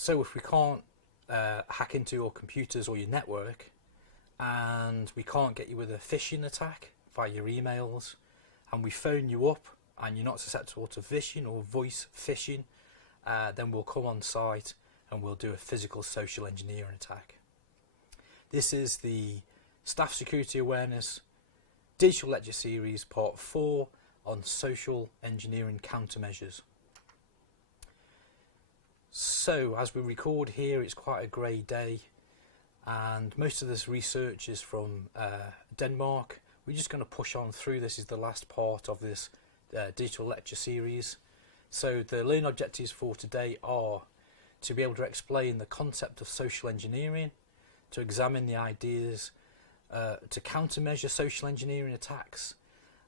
So if we can't hack into your computers or your network, and we can't get you with a phishing attack via your emails, and we phone you up and you're not susceptible to phishing or voice phishing, then we'll come on site and we'll do a physical social engineering attack. This is the Staff Security Awareness Digital Lecture Series Part 4 on social engineering countermeasures. So as we record here, it's quite a grey day, and most of this research is from Denmark. We're just going to push on through. This is the last part of this digital lecture series. So the learning objectives for today are to be able to explain the concept of social engineering, to examine the ideas, to countermeasure social engineering attacks,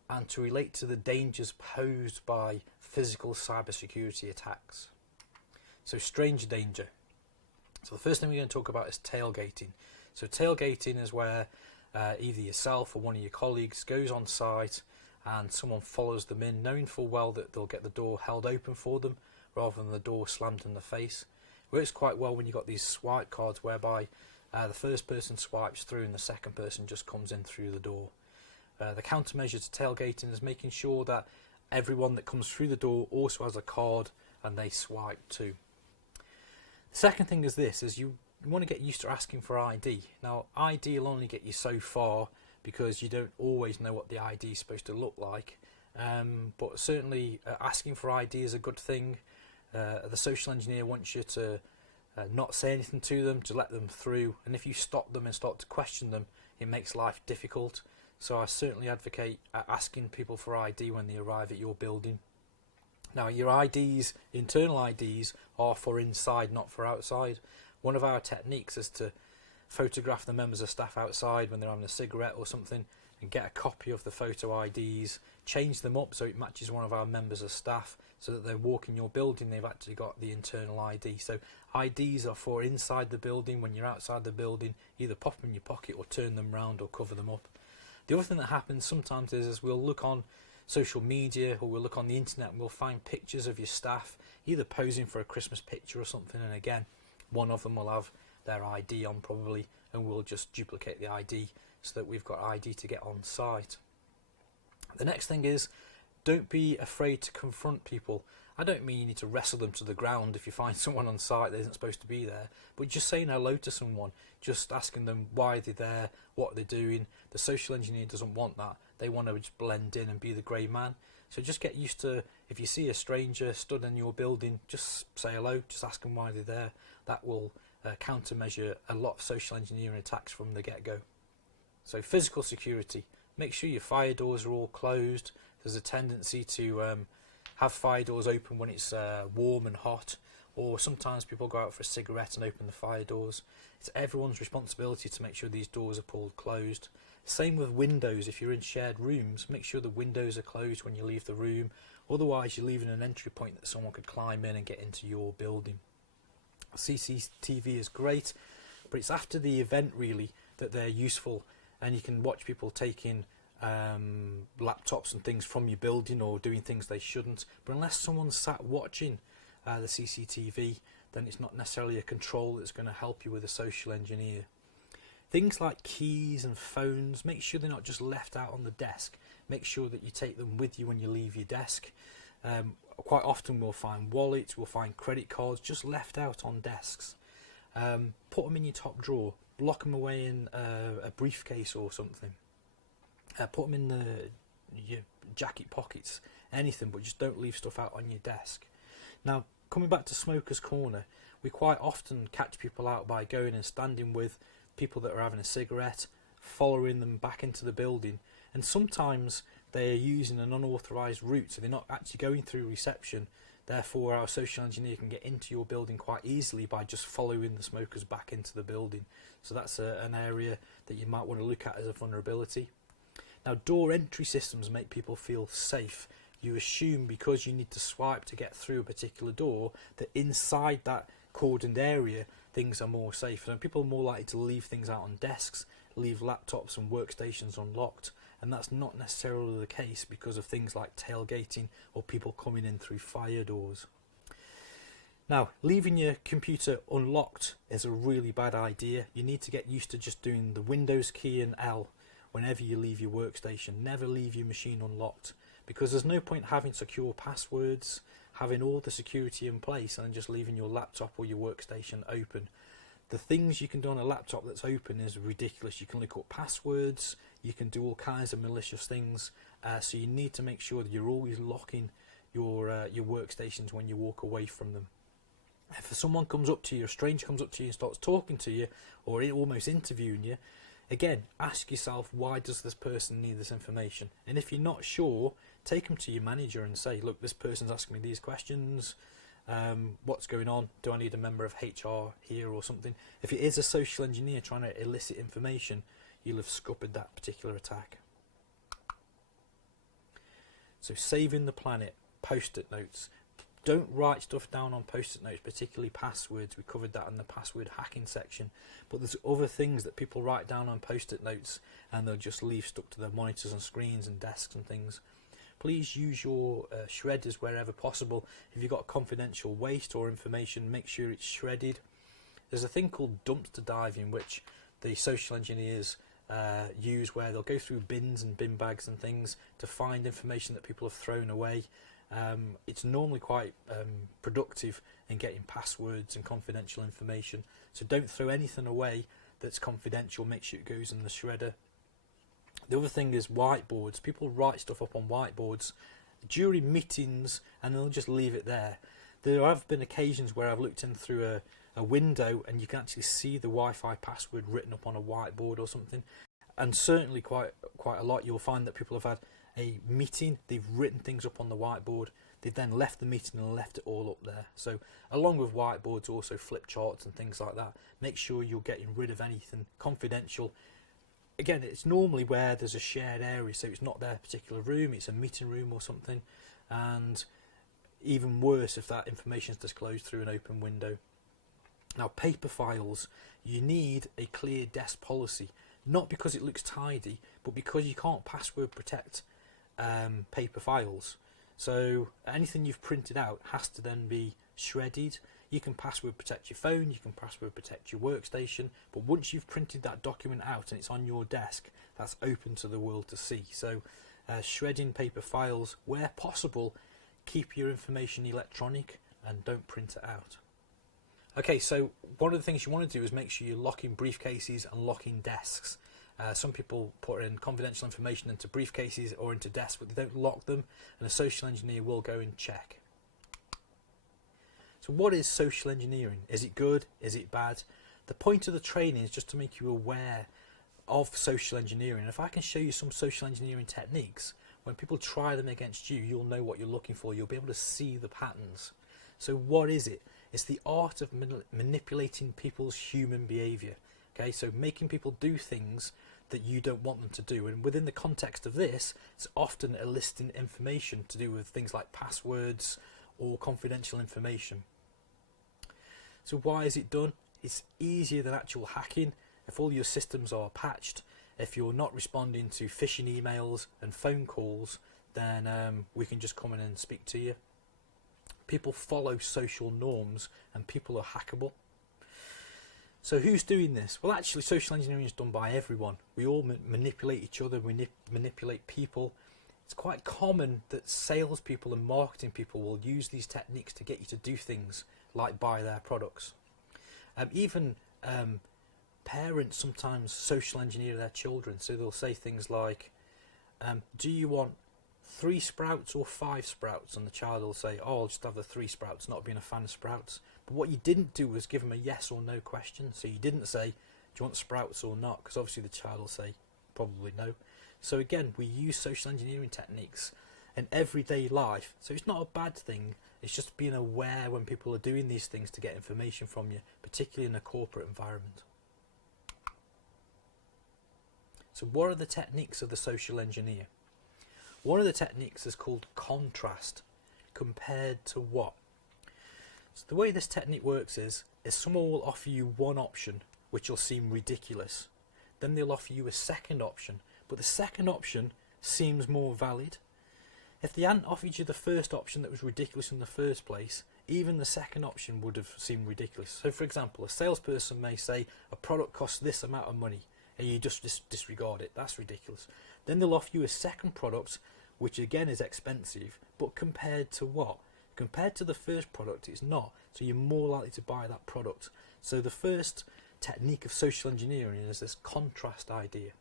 and to relate to the dangers posed by physical cybersecurity attacks. So stranger danger. So the first thing we're going to talk about is tailgating. So tailgating is where either yourself or one of your colleagues goes on site and someone follows them in, knowing full well that they'll get the door held open for them rather than the door slammed in the face. It works quite well when you've got these swipe cards whereby the first person swipes through and the second person just comes in through the door. The countermeasure to tailgating is making sure that everyone that comes through the door also has a card and they swipe too. The second thing is this, is you want to get used to asking for ID. Now ID will only get you so far because you don't always know what the ID is supposed to look like, but certainly asking for ID is a good thing. The social engineer wants you to not say anything to them, to let them through, and if you stop them and start to question them, it makes life difficult. So I certainly advocate asking people for ID when they arrive at your building. Now your IDs, internal IDs, are for inside, not for outside. One of our techniques is to photograph the members of staff outside when they're having a cigarette or something and get a copy of the photo IDs, change them up so it matches one of our members of staff, so that they walk in your building, they've actually got the internal ID. So IDs are for inside the building. When you're outside the building, either pop them in your pocket or turn them round or cover them up. The other thing that happens sometimes is we'll look on social media or we'll look on the internet and we'll find pictures of your staff either posing for a Christmas picture or something, and again one of them will have their ID on probably, and we'll just duplicate the ID so that we've got ID to get on site. The next thing is, don't be afraid to confront people. I don't mean you need to wrestle them to the ground if you find someone on site that isn't supposed to be there, but just saying hello to someone, just asking them why they're there, what they're doing. The social engineer doesn't want that. They want to just blend in and be the grey man. So just get used to, if you see a stranger stood in your building, just say hello, just ask them why they're there. That will countermeasure a lot of social engineering attacks from the get-go. So physical security. Make sure your fire doors are all closed. There's a tendency to have fire doors open when it's warm and hot, or sometimes people go out for a cigarette and open the fire doors. It's everyone's responsibility to make sure these doors are pulled closed. Same with windows. If you're in shared rooms, make sure the windows are closed when you leave the room. Otherwise you're leaving an entry point that someone could climb in and get into your building. CCTV is great, but it's after the event really that they're useful, and you can watch people taking laptops and things from your building or doing things they shouldn't. But unless someone's sat watching the CCTV, then it's not necessarily a control that's going to help you with a social engineer. Things like keys and phones, make sure they're not just left out on the desk. Make sure that you take them with you when you leave your desk. Quite often we'll find wallets, we'll find credit cards just left out on desks. Put them in your top drawer, lock them away in a briefcase or something. Put them in your jacket pockets, anything, but just don't leave stuff out on your desk. Now, coming back to Smoker's Corner, we quite often catch people out by going and standing with people that are having a cigarette, following them back into the building, and sometimes they're using an unauthorised route, so they're not actually going through reception. Therefore our social engineer can get into your building quite easily by just following the smokers back into the building. So that's an area that you might want to look at as a vulnerability. Now, door entry systems make people feel safe. You assume because you need to swipe to get through a particular door that inside that cordoned area things are more safe. And people are more likely to leave things out on desks, leave laptops and workstations unlocked, and that's not necessarily the case because of things like tailgating or people coming in through fire doors. Now, leaving your computer unlocked is a really bad idea. You need to get used to just doing the Windows key and L whenever you leave your workstation. Never leave your machine unlocked, because there's no point having secure passwords, having all the security in place, and then just leaving your laptop or your workstation open. The things you can do on a laptop that's open is ridiculous. You can look up passwords, you can do all kinds of malicious things, so you need to make sure that you're always locking your workstations when you walk away from them. If someone comes up to you, a stranger comes up to you and starts talking to you, or almost interviewing you, again, ask yourself, why does this person need this information? And if you're not sure, take them to your manager and say, look, this person's asking me these questions. What's going on? Do I need a member of HR here or something? If it is a social engineer trying to elicit information, you'll have scuppered that particular attack. So saving the planet, post-it notes. Don't write stuff down on post-it notes, particularly passwords. We covered that in the password hacking section. But there's other things that people write down on post-it notes and they'll just leave stuck to their monitors and screens and desks and things. Please use your shredders wherever possible. If you've got confidential waste or information, make sure it's shredded. There's a thing called dumpster diving, which the social engineers use, where they'll go through bins and bin bags and things to find information that people have thrown away. It's normally quite productive in getting passwords and confidential information. So don't throw anything away that's confidential. Make sure it goes in the shredder. The other thing is whiteboards. People write stuff up on whiteboards during meetings and they'll just leave it there. There have been occasions where I've looked in through a window and you can actually see the Wi-Fi password written up on a whiteboard or something. And certainly quite a lot you'll find that people have had a meeting, they've written things up on the whiteboard, they've then left the meeting and left it all up there. So along with whiteboards, also flip charts and things like that. Make sure you're getting rid of anything confidential. Again, it's normally where there's a shared area, so it's not their particular room, it's a meeting room or something. And even worse if that information is disclosed through an open window. Now, paper files, you need a clear desk policy, not because it looks tidy, but because you can't password protect paper files. So anything you've printed out has to then be shredded. You can password protect your phone, you can password protect your workstation, but once you've printed that document out and it's on your desk, that's open to the world to see. So shredding paper files, where possible, keep your information electronic and don't print it out. Okay, so one of the things you want to do is make sure you're locking briefcases and locking desks. Some people put in confidential information into briefcases or into desks, but they don't lock them, and a social engineer will go and check. So what is social engineering? Is it good? Is it bad? The point of the training is just to make you aware of social engineering. If I can show you some social engineering techniques, when people try them against you, you'll know what you're looking for. You'll be able to see the patterns. So what is it? It's the art of manipulating people's human behaviour. Okay, so making people do things that you don't want them to do, and within the context of this, it's often eliciting information to do with things like passwords or confidential information. So why is it done? It's easier than actual hacking. If all your systems are patched, if you're not responding to phishing emails and phone calls, then we can just come in and speak to you. People follow social norms and people are hackable. So who's doing this? Well, actually, social engineering is done by everyone. We all manipulate each other, we manipulate people. It's quite common that salespeople and marketing people will use these techniques to get you to do things like buy their products. Even parents sometimes social engineer their children. So they'll say things like, do you want 3 sprouts or 5 sprouts? And the child will say, oh, I'll just have the 3 sprouts, not being a fan of sprouts. But what you didn't do was give them a yes or no question. So you didn't say, do you want sprouts or not? Because obviously the child will say, probably no. So again, we use social engineering techniques in everyday life. So it's not a bad thing. It's just being aware when people are doing these things to get information from you, particularly in a corporate environment. So what are the techniques of the social engineer? One of the techniques is called contrast. Compared to what? So the way this technique works is someone will offer you one option which will seem ridiculous. Then they'll offer you a second option, but the second option seems more valid. If they hadn't offered you the first option that was ridiculous in the first place, even the second option would have seemed ridiculous. So for example, a salesperson may say a product costs this amount of money, and you just disregard it. That's ridiculous. Then they'll offer you a second product, which again is expensive, but compared to what? Compared to the first product, it's not. So you're more likely to buy that product. So the first technique of social engineering is this contrast idea.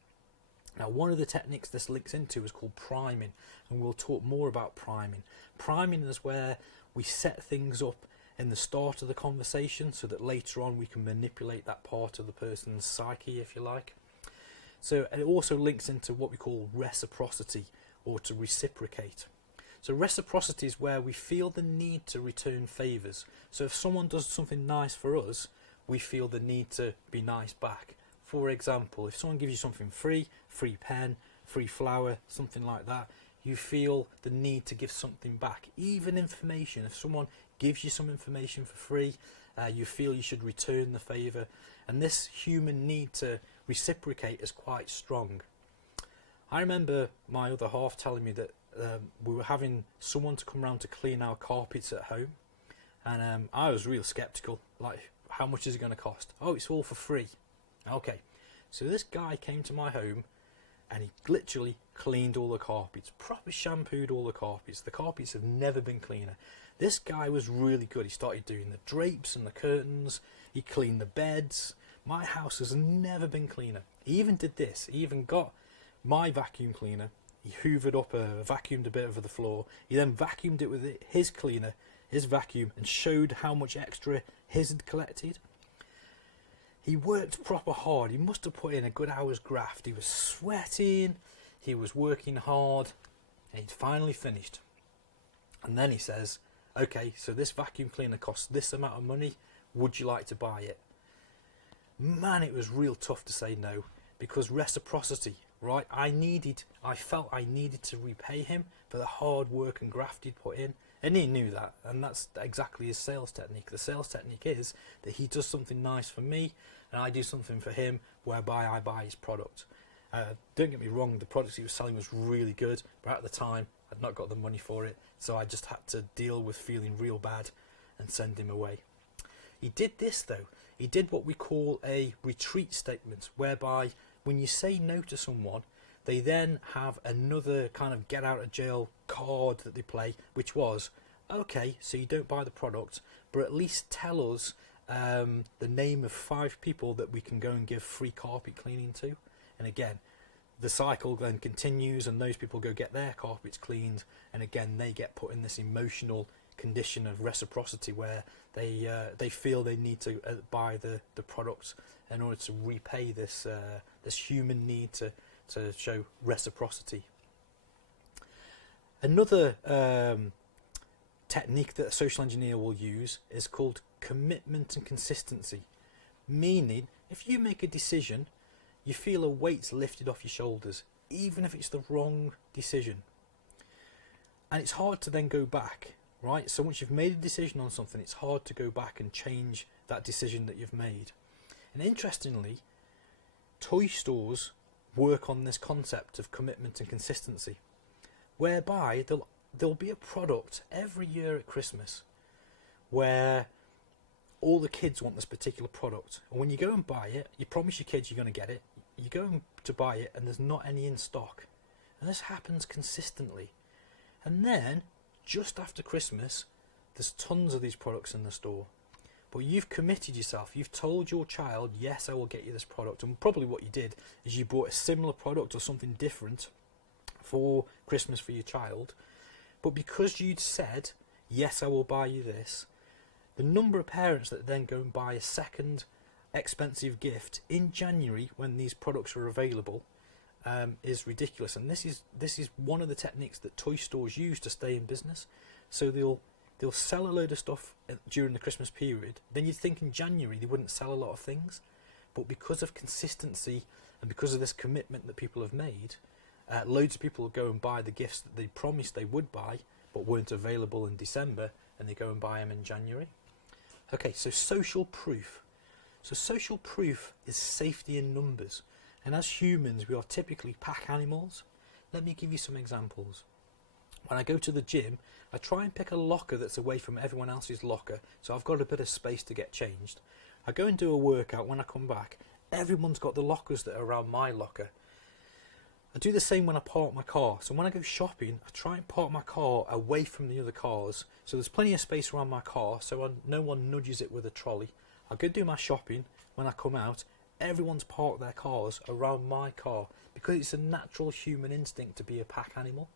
Now, one of the techniques this links into is called priming, and we'll talk more about priming. Priming is where we set things up in the start of the conversation so that later on we can manipulate that part of the person's psyche, if you like. So it also links into what we call reciprocity, or to reciprocate. So reciprocity is where we feel the need to return favours. So if someone does something nice for us, we feel the need to be nice back. For example, if someone gives you something free pen, free flower, something like that, you feel the need to give something back. Even information, if someone gives you some information for free, you feel you should return the favour. And this human need to reciprocate is quite strong. I remember my other half telling me that we were having someone to come around to clean our carpets at home, and I was real sceptical, like, how much is it going to cost? Oh, it's all for free. Okay, so this guy came to my home and he literally cleaned all the carpets, proper shampooed all the carpets. The carpets have never been cleaner. This guy was really good. He started doing the drapes and the curtains, he cleaned the beds. My house has never been cleaner. He even did this, he even got my vacuum cleaner, he hoovered up, vacuumed a bit over the floor, he then vacuumed it with his cleaner, his vacuum, and showed how much extra his had collected. He worked proper hard. He must have put in a good hour's graft. He was sweating, he was working hard, and he'd finally finished. And then he says, okay, so this vacuum cleaner costs this amount of money, would you like to buy it? Man, it was real tough to say no, because reciprocity, right? I felt I needed to repay him for the hard work and graft he'd put in, and he knew that, and that's exactly his sales technique. The sales technique is that he does something nice for me, and I do something for him, whereby I buy his product. Don't get me wrong, the product he was selling was really good, but at the time I'd not got the money for it, so I just had to deal with feeling real bad and send him away. He did this though. He did what we call a retreat statement, whereby when you say no to someone, they then have another kind of get out of jail card that they play, which was, okay, so you don't buy the product, but at least tell us the name of 5 people that we can go and give free carpet cleaning to. And again, the cycle then continues, and those people go get their carpets cleaned, and again they get put in this emotional condition of reciprocity where they feel they need to buy the product in order to repay this human need to show reciprocity. Another technique that a social engineer will use is called commitment and consistency, meaning if you make a decision, you feel a weight's lifted off your shoulders, even if it's the wrong decision. And it's hard to then go back, right? So once you've made a decision on something, it's hard to go back and change that decision that you've made. And interestingly, toy stores work on this concept of commitment and consistency, whereby there'll be a product every year at Christmas where all the kids want this particular product, and when you go and buy it, you promise your kids you're going to get it, you go to buy it and there's not any in stock, and this happens consistently. And then just after Christmas there's tons of these products in the store, but you've committed yourself, you've told your child, yes, I will get you this product, and probably what you did is you bought a similar product or something different for Christmas for your child, but because you'd said, yes, I will buy you this, the number of parents that then go and buy a second expensive gift in January when these products are available is ridiculous. And this is one of the techniques that toy stores use to stay in business. So they'll sell a load of stuff during the Christmas period. Then you'd think in January they wouldn't sell a lot of things, but because of consistency and because of this commitment that people have made, loads of people will go and buy the gifts that they promised they would buy but weren't available in December, and they go and buy them in January. Okay, so social proof. So social proof is safety in numbers, and as humans we are typically pack animals. Let me give you some examples. When I go to the gym, I try and pick a locker that's away from everyone else's locker, so I've got a bit of space to get changed. I go and do a workout. When I come back, everyone's got the lockers that are around my locker. I do the same when I park my car. So when I go shopping, I try and park my car away from the other cars, so there's plenty of space around my car, so no one nudges it with a trolley. I go do my shopping. When I come out, everyone's parked their cars around my car, because it's a natural human instinct to be a pack animal.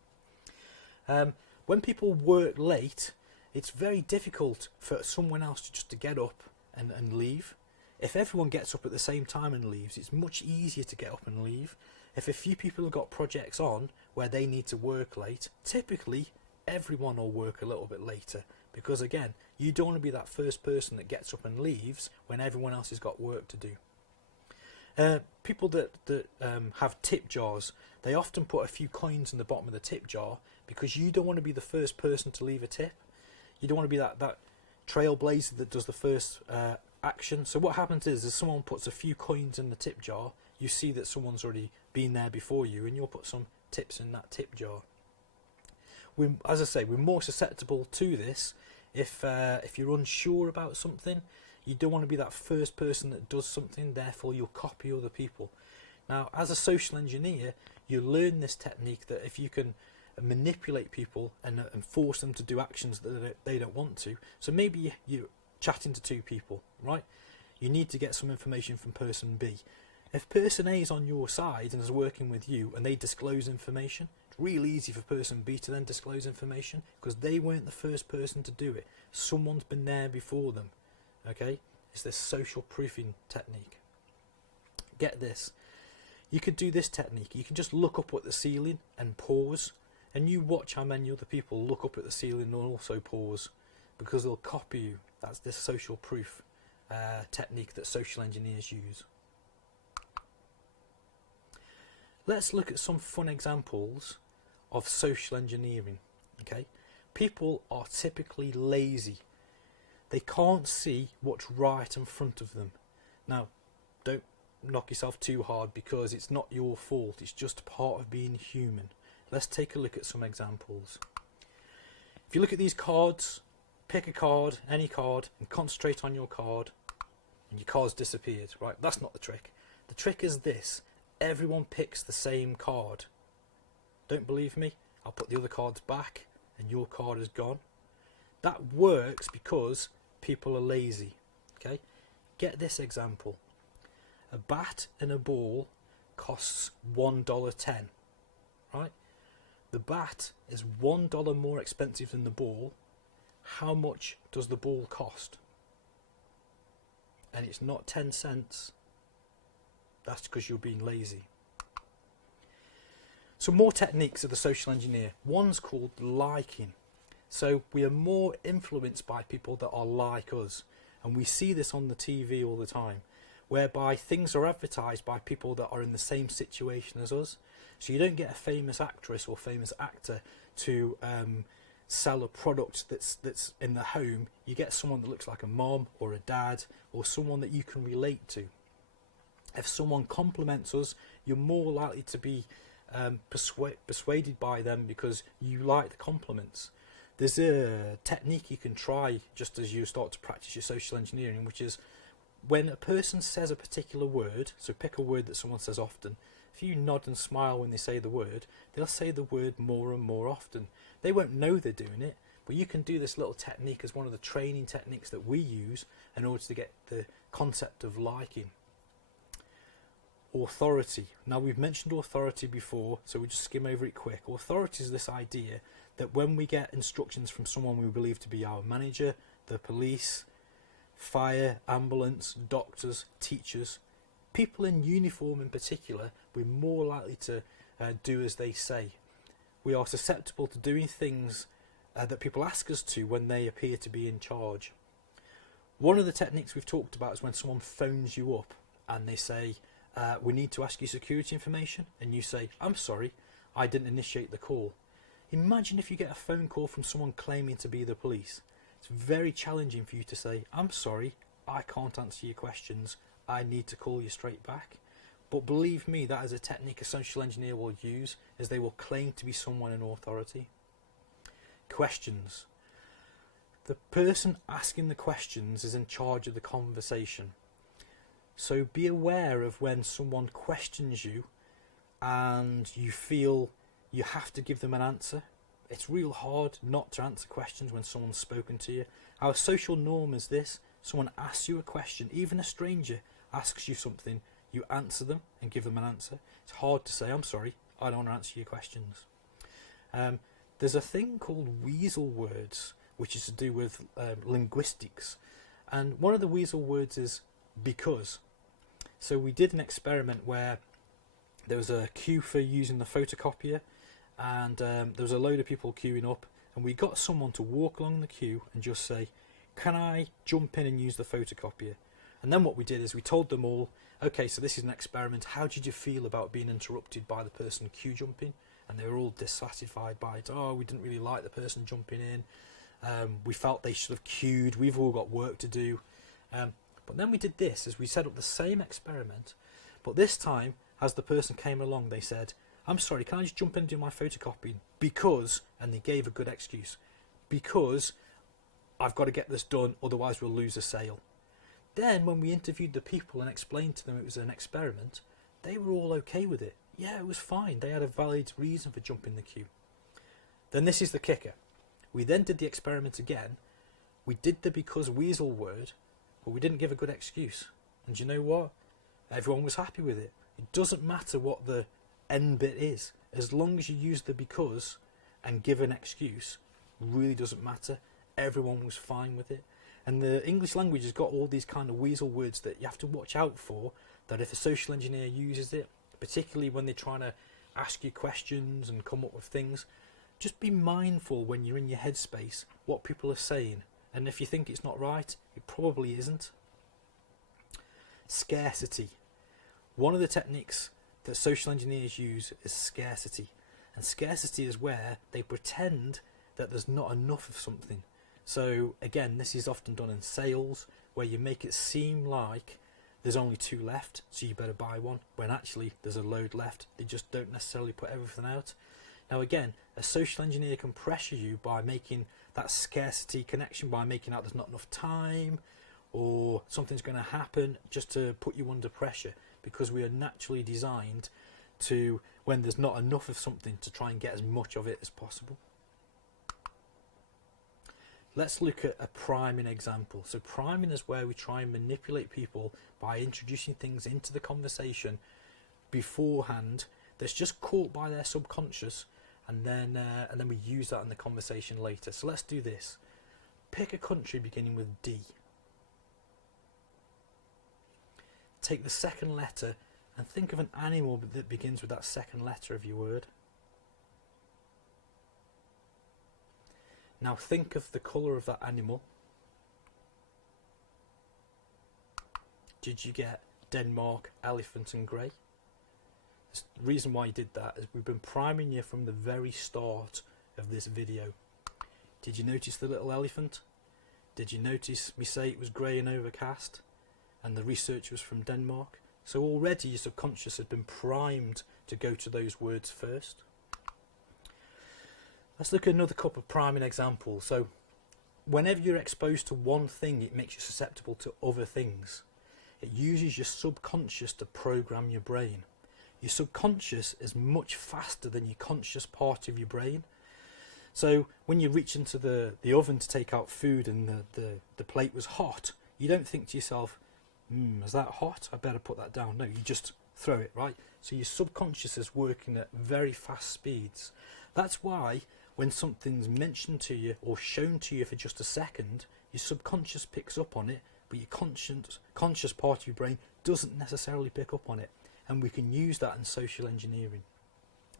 When people work late, it's very difficult for someone else to get up and leave. If everyone gets up at the same time and leaves, it's much easier to get up and leave. If a few people have got projects on where they need to work late, typically everyone will work a little bit later, because again, you don't want to be that first person that gets up and leaves when everyone else has got work to do. People that have tip jars, they often put a few coins in the bottom of the tip jar, because you don't want to be the first person to leave a tip. You don't want to be that trailblazer that does the first action. So what happens is someone puts a few coins in the tip jar, you see that someone's already been there before you, and you'll put some tips in that tip jar. As I say, we're more susceptible to this if you're unsure about something. You don't want to be that first person that does something, therefore you'll copy other people. Now, as a social engineer, you learn this technique that if you can manipulate people and force them to do actions that they don't want to. So maybe you're chatting to two people, right? You need to get some information from person B. If person A is on your side and is working with you and they disclose information, it's really easy for person B to then disclose information, because they weren't the first person to do it. Someone's been there before them. Okay? It's this social proofing technique. Get this. You could do this technique. You can just look up at the ceiling and pause, and you watch how many other people look up at the ceiling and also pause, because they'll copy you. That's this social proof technique that social engineers use. Let's look at some fun examples of social engineering. Okay, people are typically lazy. They can't see what's right in front of them. Now, don't knock yourself too hard, because it's not your fault. It's just part of being human. Let's take a look at some examples. If you look at these cards, pick a card, any card, and concentrate on your card, and your card's disappeared. Right, that's not the trick. The trick is this. Everyone picks the same card. Don't believe me? I'll put the other cards back and your card is gone. That works because people are lazy. Okay? Get this example. A bat and a ball costs $1.10. Right? The bat is $1 more expensive than the ball. How much does the ball cost? And it's not 10 cents. That's because you're being lazy. Some more techniques of the social engineer. One's called liking. So we are more influenced by people that are like us. And we see this on the TV all the time, whereby things are advertised by people that are in the same situation as us. So you don't get a famous actress or famous actor to sell a product that's in the home. You get someone that looks like a mom or a dad, or someone that you can relate to. If someone compliments us, you're more likely to be persuaded by them because you like the compliments. There's a technique you can try just as you start to practice your social engineering, which is when a person says a particular word, so pick a word that someone says often, if you nod and smile when they say the word, they'll say the word more and more often. They won't know they're doing it, but you can do this little technique as one of the training techniques that we use in order to get the concept of liking. Authority. Now, we've mentioned authority before, so we'll just skim over it quick. Authority is this idea that when we get instructions from someone we believe to be our manager, the police, fire, ambulance, doctors, teachers, people in uniform in particular, we're more likely to do as they say. We are susceptible to doing things that people ask us to when they appear to be in charge. One of the techniques we've talked about is when someone phones you up and they say, we need to ask you security information, and you say, I'm sorry, I didn't initiate the call. Imagine if you get a phone call from someone claiming to be the police. It's very challenging for you to say, I'm sorry, I can't answer your questions, I need to call you straight back. But believe me, that is a technique a social engineer will use, as they will claim to be someone in authority. questions. The person asking the questions is in charge of the conversation. So be aware of when someone questions you and you feel you have to give them an answer. It's real hard not to answer questions when someone's spoken to you. Our social norm is this: someone asks you a question, even a stranger asks you something, you answer them and give them an answer. It's hard to say, I'm sorry, I don't want to answer your questions. There's a thing called weasel words, which is to do with linguistics. And one of the weasel words is because. So we did an experiment where there was a queue for using the photocopier, and there was a load of people queuing up, and we got someone to walk along the queue and just say, can I jump in and use the photocopier? And then what we did is we told them all, okay, so this is an experiment, how did you feel about being interrupted by the person queue jumping? And they were all dissatisfied by it. Oh, we didn't really like the person jumping in. We felt they should have queued. We've all got work to do. But then we did this, as we set up the same experiment, but this time, as the person came along, they said, I'm sorry, can I just jump in and do my photocopying? Because, and they gave a good excuse, because I've got to get this done, otherwise we'll lose a sale. Then, when we interviewed the people and explained to them it was an experiment, they were all okay with it. Yeah, it was fine. They had a valid reason for jumping the queue. Then this is the kicker. We then did the experiment again. We did the because weasel word, but we didn't give a good excuse. And you know what? Everyone was happy with it. It doesn't matter what the end bit is. As long as you use the because and give an excuse, really doesn't matter. Everyone was fine with it. And the English language has got all these kind of weasel words that you have to watch out for, that if a social engineer uses it, particularly when they're trying to ask you questions and come up with things, just be mindful when you're in your headspace what people are saying. And if you think it's not right, it probably isn't. Scarcity. One of the techniques that social engineers use is scarcity. And scarcity is where they pretend that there's not enough of something. So again, this is often done in sales, where you make it seem like there's only 2 left, so you better buy one, when actually there's a load left. They just don't necessarily put everything out. Now again, a social engineer can pressure you by making that scarcity connection, by making out there's not enough time or something's going to happen, just to put you under pressure, because we are naturally designed to, when there's not enough of something, to try and get as much of it as possible. Let's look at a priming example. So priming is where we try and manipulate people by introducing things into the conversation beforehand that's just caught by their subconscious, and then we use that in the conversation later. So let's do this. Pick a country beginning with D. Take the second letter and think of an animal that begins with that second letter of your word. Now think of the colour of that animal. Did you get Denmark, elephant and grey? The reason why you did that is we've been priming you from the very start of this video. Did you notice the little elephant? Did you notice me say it was grey and overcast? And the research was from Denmark? So already your subconscious had been primed to go to those words first. Let's look at another couple of priming examples. So whenever you're exposed to one thing, it makes you susceptible to other things. It uses your subconscious to program your brain. Your subconscious is much faster than your conscious part of your brain. So when you reach into the oven to take out food and the plate was hot, you don't think to yourself, is that hot? I better put that down. No, you just throw it, right? So your subconscious is working at very fast speeds. That's why when something's mentioned to you or shown to you for just a second, your subconscious picks up on it, but your conscious part of your brain doesn't necessarily pick up on it. And we can use that in social engineering.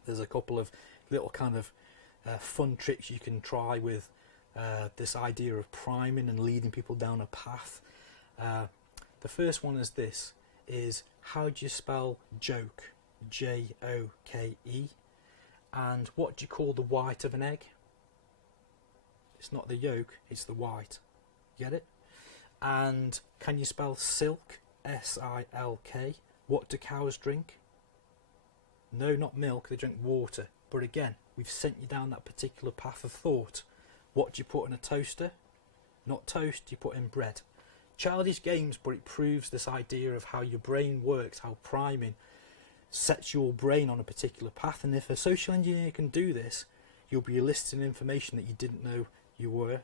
There's a couple of little kind of fun tricks you can try with this idea of priming and leading people down a path. The first one is this, is how do you spell joke? J-O-K-E. And what do you call the white of an egg? It's not the yolk, it's the white. Get it? And can you spell silk? S-I-L-K. What do cows drink? No, not milk, they drink water. But again, we've sent you down that particular path of thought. What do you put in a toaster? Not toast, you put in bread. Childish games, but it proves this idea of how your brain works, how priming sets your brain on a particular path. And if a social engineer can do this, you'll be eliciting information that you didn't know you were.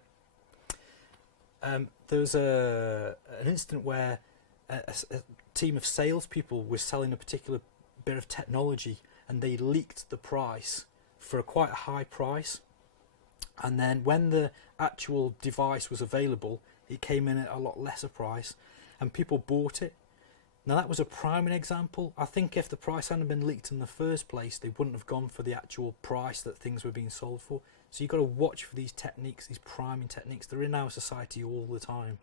There was an incident where a team of salespeople was selling a particular bit of technology, and they leaked the price for quite a high price. And then when the actual device was available, it came in at a lot lesser price, and people bought it. Now that was a priming example. I think if the price hadn't been leaked in the first place, they wouldn't have gone for the actual price that things were being sold for. So you've got to watch for these techniques, these priming techniques. They're in our society all the time.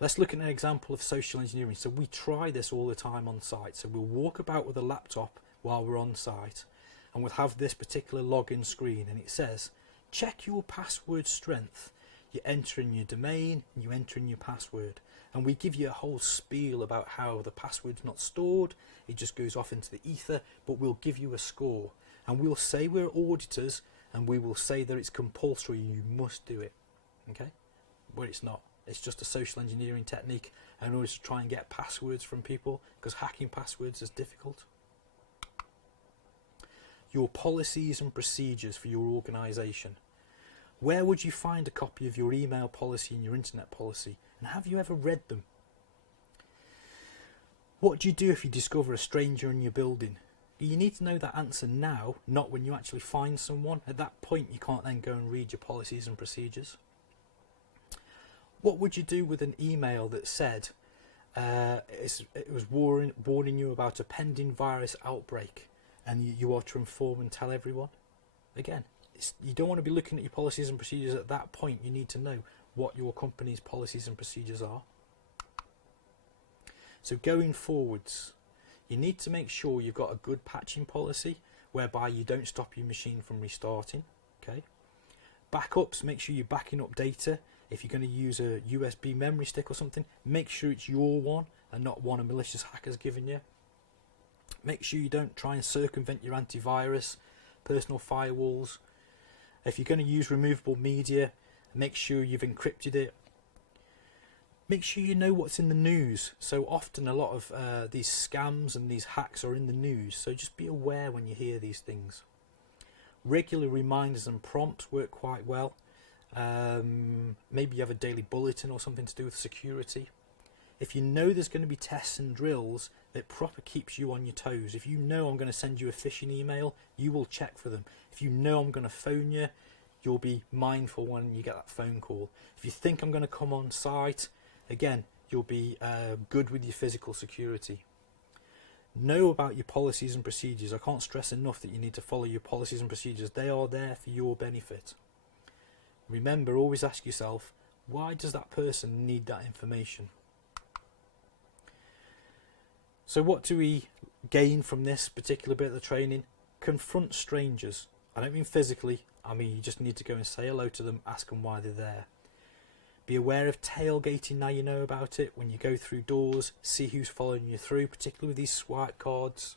Let's look at an example of social engineering. So we try this all the time on site. So we'll walk about with a laptop while we're on site, and we'll have this particular login screen, and it says, check your password strength. You enter in your domain, and you enter in your password. And we give you a whole spiel about how the password's not stored, it just goes off into the ether, but we'll give you a score. And we'll say we're auditors, and we will say that it's compulsory, you must do it. Okay? But it's not. It's just a social engineering technique in order to try and get passwords from people, because hacking passwords is difficult. Your policies and procedures for your organisation. Where would you find a copy of your email policy and your internet policy? And have you ever read them? What do you do if you discover a stranger in your building? You need to know that answer now, not when you actually find someone. At that point, you can't then go and read your policies and procedures. What would you do with an email that said it was warning you about a pending virus outbreak, and you are to inform and tell everyone? Again, you don't want to be looking at your policies and procedures at that point. You need to know what your company's policies and procedures are. So going forwards, you need to make sure you've got a good patching policy whereby you don't stop your machine from restarting. Okay. Backups, make sure you're backing up data. If you're going to use a USB memory stick or something, make sure it's your one and not one a malicious hacker's given you. Make sure you don't try and circumvent your antivirus, personal firewalls. If you're going to use removable media, make sure you've encrypted it. Make sure you know what's in the news. So often a lot of these scams and these hacks are in the news, so just be aware when you hear these things. Regular reminders and prompts work quite well. Maybe you have a daily bulletin or something to do with security. If you know there's going to be tests and drills, it proper keeps you on your toes. If you know I'm going to send you a phishing email, you will check for them. If you know I'm going to phone you, you'll be mindful when you get that phone call. If you think I'm going to come on site, again, you'll be good with your physical security. Know about your policies and procedures. I can't stress enough that you need to follow your policies and procedures. They are there for your benefit. Remember, always ask yourself, why does that person need that information? So what do we gain from this particular bit of the training? Confront strangers. I don't mean physically, I mean you just need to go and say hello to them, ask them why they're there. Be aware of tailgating now you know about it. When you go through doors, see who's following you through, particularly with these swipe cards.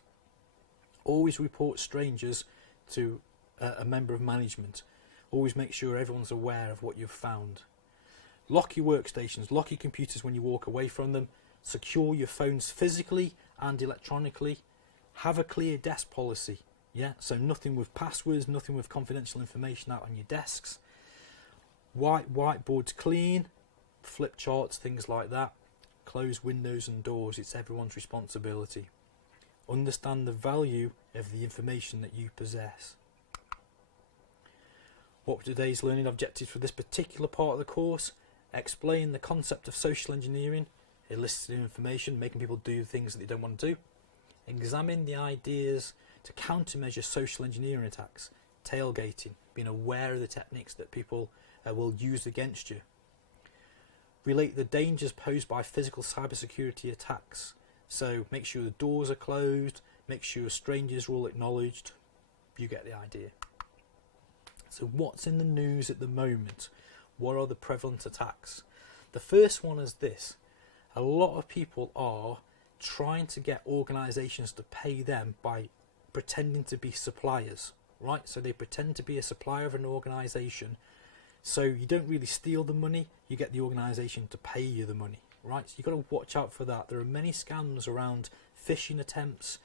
Always report strangers to a member of management. Always make sure everyone's aware of what you've found. Lock your workstations, lock your computers when you walk away from them. Secure your phones physically and electronically. Have a clear desk policy. Yeah, so nothing with passwords, nothing with confidential information out on your desks. Whiteboards clean, flip charts, things like that. Close windows and doors, it's everyone's responsibility. Understand the value of the information that you possess. What were today's learning objectives for this particular part of the course? Explain the concept of social engineering, eliciting information, making people do things that they don't want to do. Examine the ideas to countermeasure social engineering attacks, tailgating, being aware of the techniques that people will use against you. Relate the dangers posed by physical cybersecurity attacks. So make sure the doors are closed, make sure strangers are all acknowledged. You get the idea. So what's in the news at the moment? What are the prevalent attacks? The first one is this. A lot of people are trying to get organisations to pay them by pretending to be suppliers. right? So they pretend to be a supplier of an organisation. So you don't really steal the money, you get the organisation to pay you the money, right? So you've got to watch out for that. There are many scams around phishing attempts,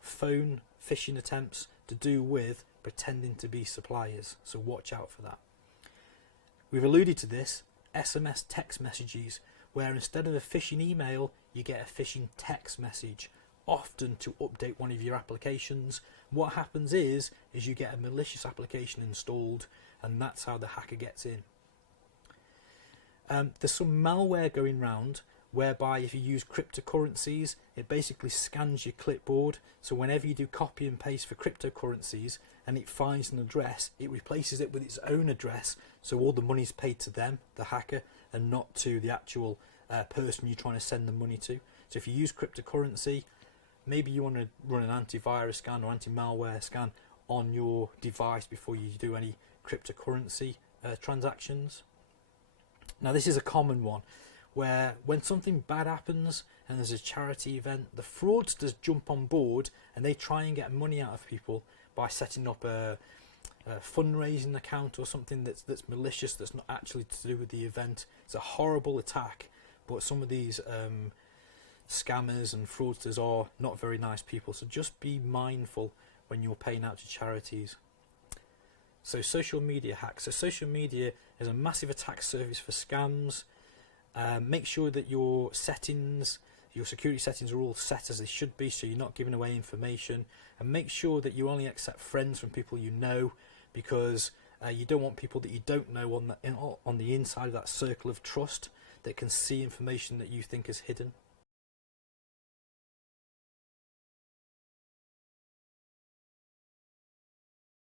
phone phishing attempts to do with pretending to be suppliers. So watch out for that. We've alluded to this, SMS text messages, where instead of a phishing email, you get a phishing text message, often to update one of your applications. What happens is you get a malicious application installed, and that's how the hacker gets in. There's some malware going around whereby if you use cryptocurrencies, it basically scans your clipboard. So whenever you do copy and paste for cryptocurrencies and it finds an address, it replaces it with its own address. So all the money's paid to them, the hacker, and not to the actual person you're trying to send the money to. So if you use cryptocurrency, maybe you want to run an antivirus scan or anti-malware scan on your device before you do any cryptocurrency transactions. Now this is a common one, where when something bad happens and there's a charity event, the fraudsters jump on board and they try and get money out of people by setting up a fundraising account or something that's malicious, that's not actually to do with the event. It's a horrible attack, but some of these scammers and fraudsters are not very nice people, so just be mindful when you're paying out to charities. So social media hacks. So social media is a massive attack surface for scams. Make sure that your settings, your security settings are all set as they should be, so you're not giving away information, and make sure that you only accept friends from people you know, because you don't want people that you don't know on the inside of that circle of trust that can see information that you think is hidden.